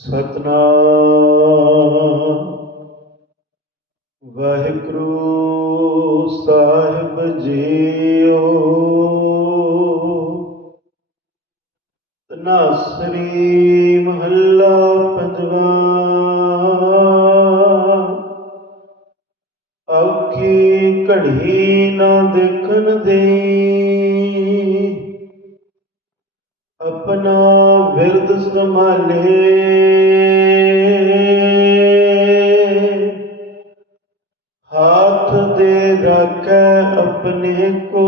ਸਤਨਾਮ। ਵਾਹਿਗੁਰੂ ਸਾਹਿਬ ਜੀਓ। ਤਨਾਸਰੀ ਮਹੱਲਾ ਪੰਜਵਾ। ਔਖੀ ਘੜੀ ਨਾ ਦੇਖਣ ਦੇ ਆਪਣਾ ਬਿਰਦ ਸੰਭਾਲੇ। ਹੱਥ ਦੇ ਰੱਖੈ ਆਪਣੇ ਕੋ।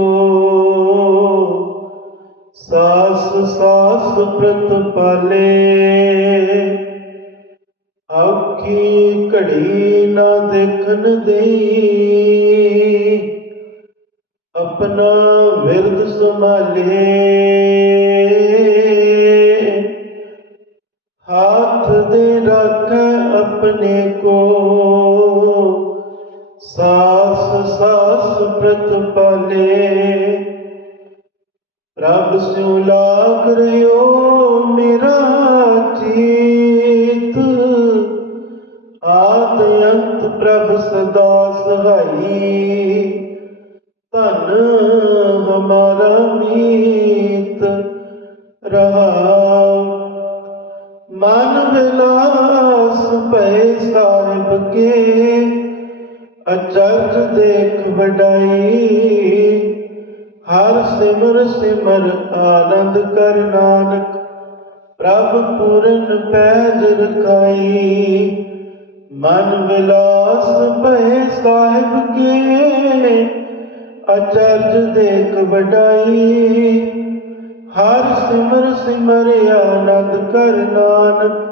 ਸਾਸ ਸਾਸ ਪ੍ਰਤਪਾਲੇ ਔਖੀ ਘੜੀ ਨਾ ਦੇਖਣ ਦੇਈ। ਆਪਣਾ ਵਿਰਦ ਸੰਭਾਲੇ। ਆਪਣੇ ਕੋ ਸਾਸ ਸਾਸ ਪ੍ਰਤਪਾਲੇ ਪ੍ਰਭ ਸਿਉ ਲਾਗ ਰਿਓ ਮੇਰਾ ਚੀਤ ਆਦ ਅੰਤ ਪ੍ਰਭ ਸਦਾ ਸਹਾਈ ਧਨ ਹਮਾਰਾ ਮੀਤ ਰਹਾਉ ਮਨ ਵਿਲਾਸ ਭੈ ਸਾਹਿਬ ਕੇ ਅਚਰਜ ਦੇਖ ਵਡਾਈ, ਹਰ ਸਿਮਰ ਸਿਮਰ ਆਨੰਦ ਕਰ ਨਾਨਕ, ਪ੍ਰਭ ਪੂਰਨ ਪੈਜ ਰਖਾਈ, ਮਨ ਵਿਲਾਸ ਭੈ ਸਾਹਿਬ ਕੇ, ਅਚਰਜ ਦੇਖ ਵਡਾਈ, ਹਰ ਸਿਮਰ ਸਿਮਰ ਆਨੰਦ ਕਰ ਨਾਨਕ